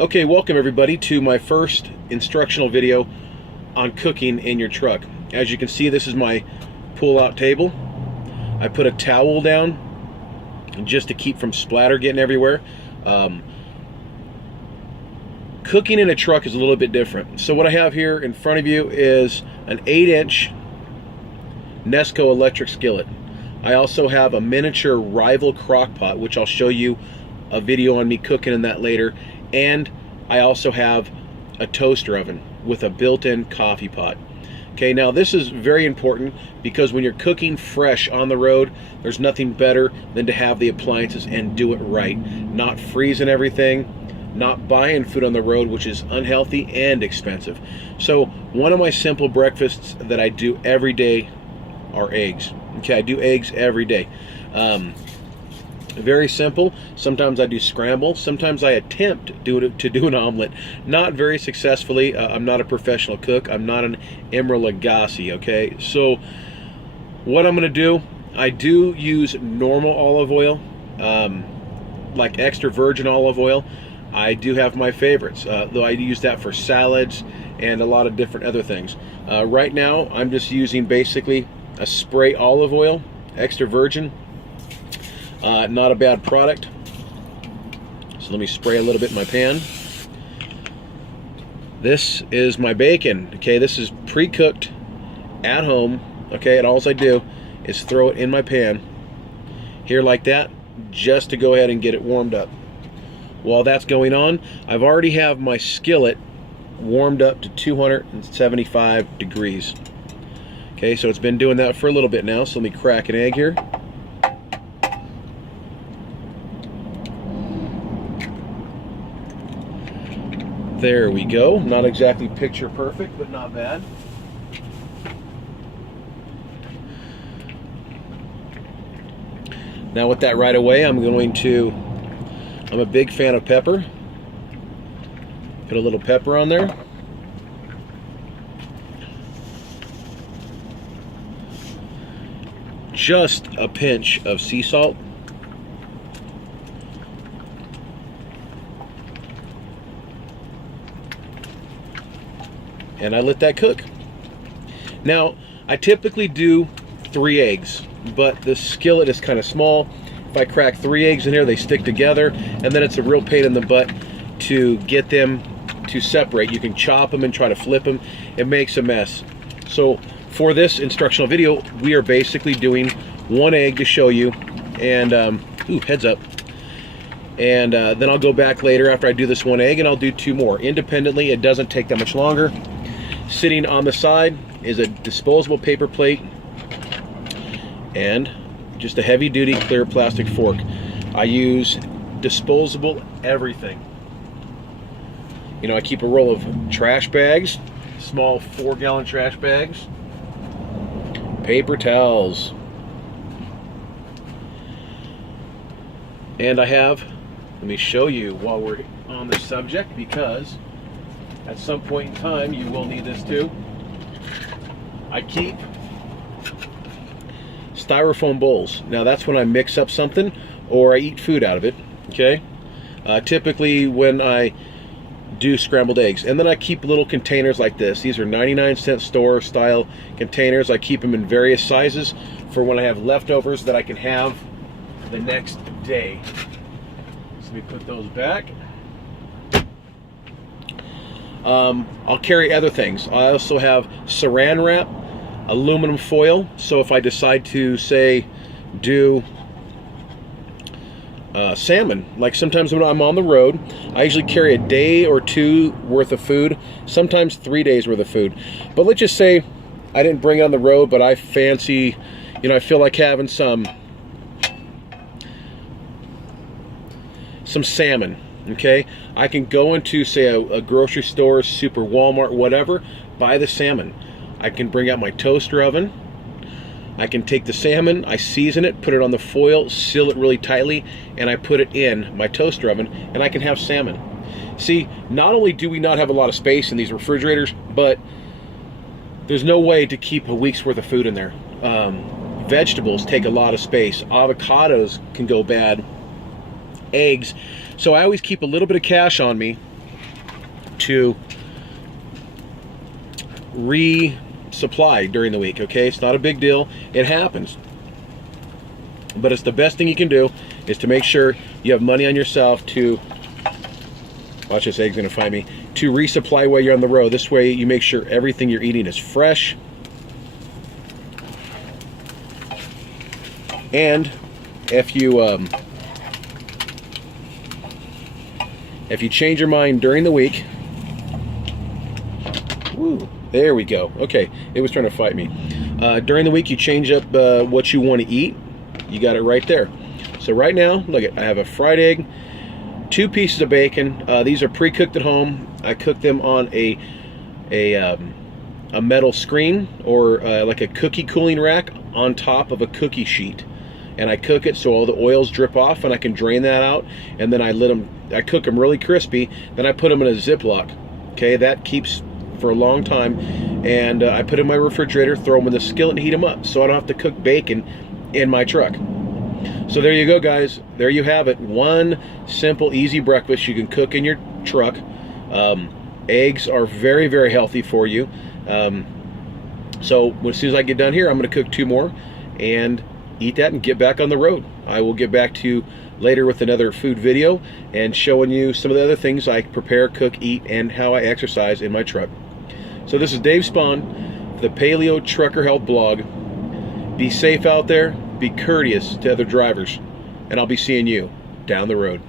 Okay, welcome everybody to my first instructional video on cooking in your truck. As you can see, this is my pull-out table. I put a towel down just to keep from splatter getting everywhere. Cooking in a truck is a little bit different. So what I have here in front of you is an 8-inch Nesco electric skillet. I also have a miniature Rival crock pot, which I'll show you a video on me cooking in that later. And I also have a toaster oven with a built-in coffee pot. Okay, now this is very important because when you're cooking fresh on the road, there's nothing better than to have the appliances and do it right. Not freezing everything, not buying food on the road, which is unhealthy and expensive. So one of my simple breakfasts that I do every day are eggs. Okay, I do eggs every day. Very simple. Sometimes I do scramble. Sometimes I attempt to do an omelet. Not very successfully. I'm not a professional cook. I'm not an Emeril Lagasse, okay? So what I'm going to do, I do use normal olive oil, like extra virgin olive oil. I do have my favorites, though I use that for salads and a lot of different other things. Right now, I'm just using basically a spray olive oil, extra virgin. Not a bad product. So let me spray a little bit in my pan. This is my bacon. Okay, this is pre-cooked at home. Okay, and all I do is throw it in my pan here like that, just to go ahead and get it warmed up. While that's going on, I've already have my skillet warmed up to 275 degrees. Okay, so it's been doing that for a little bit now. So let me crack an egg here. There we go. Not exactly picture perfect, but not bad. Now with that right away, I'm a big fan of pepper. Put a little pepper on there. Just a pinch of sea salt. And I let that cook. Now, I typically do 3 eggs, but the skillet is kind of small. If I crack 3 eggs in here, they stick together, and then it's a real pain in the butt to get them to separate. You can chop them and try to flip them. It makes a mess. So for this instructional video, we are basically doing 1 egg to show you, and ooh, heads up. And then I'll go back later after I do this 1 egg, and I'll do 2 more independently. It doesn't take that much longer. Sitting on the side is a disposable paper plate and just a heavy-duty clear plastic fork. I use disposable everything. You know, I keep a roll of trash bags, small 4-gallon trash bags, paper towels, and I have, let me show you while we're on the subject, because at some point in time, you will need this too. I keep styrofoam bowls. Now that's when I mix up something or I eat food out of it, okay? Typically when I do scrambled eggs. And then I keep little containers like this. These are 99-cent store style containers. I keep them in various sizes for when I have leftovers that I can have the next day. So let me put those back. I'll carry other things. I also have saran wrap, aluminum foil, so if I decide to, say, do salmon, like sometimes when I'm on the road, I usually carry a day or 2 worth of food, sometimes 3 days worth of food. But let's just say I didn't bring it on the road, but I fancy, you know, I feel like having some salmon. Okay, I can go into, say, a grocery store, super Walmart, whatever, buy the salmon. I can bring out my toaster oven. I can take the salmon, I season it, put it on the foil, seal it really tightly, and I put it in my toaster oven, and I can have salmon. See, not only do we not have a lot of space in these refrigerators, but there's no way to keep a week's worth of food in there. Vegetables take a lot of space. Avocados can go bad. Eggs. So I always keep a little bit of cash on me to resupply during the week, okay? It's not a big deal. It happens. But it's the best thing you can do is to make sure you have money on yourself to, watch this egg's gonna find me, to resupply while you're on the road. This way you make sure everything you're eating is fresh. And if you change your mind during the week, woo, there we go. Okay, it was trying to fight me. During the week, you change up what you want to eat. You got it right there. So right now, look at, I have a fried egg, 2 pieces of bacon. These are pre-cooked at home. I cook them on a metal screen or like a cookie cooling rack on top of a cookie sheet. And I cook it so all the oils drip off, and I can drain that out. And then I cook them really crispy. Then I put them in a Ziploc. Okay, that keeps for a long time. And I put them in my refrigerator, throw them in the skillet, and heat them up, so I don't have to cook bacon in my truck. So there you go, guys. There you have it. One simple, easy breakfast you can cook in your truck. Eggs are very, very healthy for you. So as soon as I get done here, I'm going to cook 2 more and eat that and get back on the road. I will get back to you later with another food video and showing you some of the other things I prepare, cook, eat, and how I exercise in my truck. So this is Dave Spahn, the Paleo Trucker Health Blog. Be safe out there, be courteous to other drivers, and I'll be seeing you down the road.